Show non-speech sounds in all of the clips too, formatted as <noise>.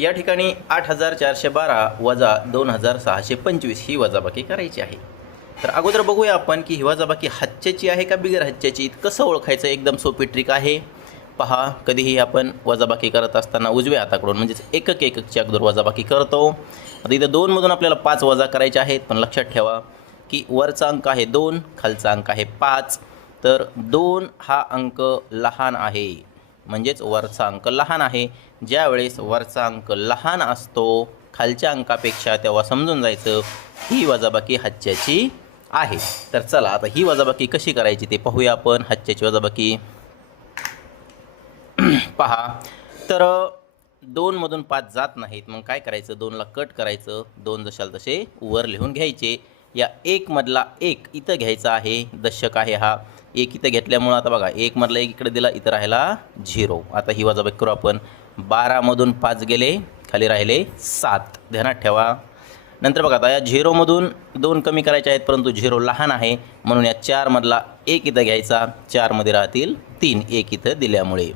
या ठिकाणी आठ हजार चारशे बारा वजा दोन हजार सहाशे पंचवीस ही वजाबाकी करायची आहे. तर अगोदर बघूया आपण की ही वजाबाकी हच्च्याची आहे का बिगर हच्च्याची कसं ओळखायचं एकदम सोपी ट्रिक आहे. पहा कधीही आपण वजाबाकी करत असताना उजव्या हाताकडून म्हणजेच एकक एककची अगोदर वजाबाकी करतो. आता इथं दोनमधून आपल्याला पाच वजा करायचे आहेत पण लक्षात ठेवा की वरचा अंक आहे दोन खालचा अंक आहे पाच. तर दोन हा अंक लहान आहे. म्हणजेच वरचा अंक लहान आहे. ज्यावेळेस वरचा अंक लहान असतो खालच्या अंकापेक्षा तेव्हा समजून जायचं ही वजाबाकी हच्च्याची आहे. तर चला आता ही वजाबाकी कशी करायची ते पाहूया आपण. हच्च्याची वजाबाकी. <clears throat> पहा. तर दोनमधून पाच जात नाहीत. मग काय करायचं? दोनला कट करायचं. दोन जशाल तसे वर लिहून घ्यायचे. या एकमधला एक इथं घ्यायचा आहे. दशक आहे हा. एक इथं घेतल्यामुळं आता बघा एकमधला एक इकडे दिला इथं राहिला झिरो. आता ही वजाबाई करू आपण. बारामधून पाच गेले खाली राहिले सात. ध्यानात ठेवा. नंतर बघा आता या झिरोमधून दोन कमी करायचे आहेत परंतु झिरो लहान आहे. म्हणून या चारमधला एक इथं घ्यायचा. चारमध्ये राहतील तीन. एक इथं दिल्यामुळे.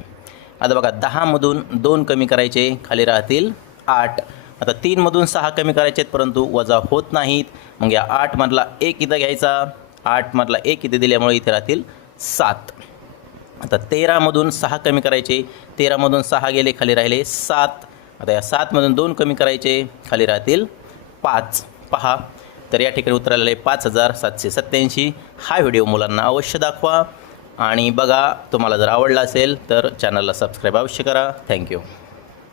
आता बघा दहामधून दोन कमी करायचे खाली राहतील आठ. आता तीनमधून सहा कमी करायचे आहेत परंतु वजा होत नाहीत. मग या आठमधला एक इथं घ्यायचा. आठमधला एक इथे दिल्यामुळे इथे राहतील सात. आता तेरामधून सहा कमी करायचे. तेरामधून सहा गेले खाली राहिले सात. आता या सातमधून दोन कमी करायचे खाली राहतील पाच. पहा तर या ठिकाणी उत्तर आलेलं आहे पाच हजार सातशे सत्त्याऐंशी. हा व्हिडिओ मुलांना अवश्य दाखवा. आणि बघा तुम्हाला जर आवडला असेल तर चॅनलला सबस्क्राईब अवश्य करा. थँक्यू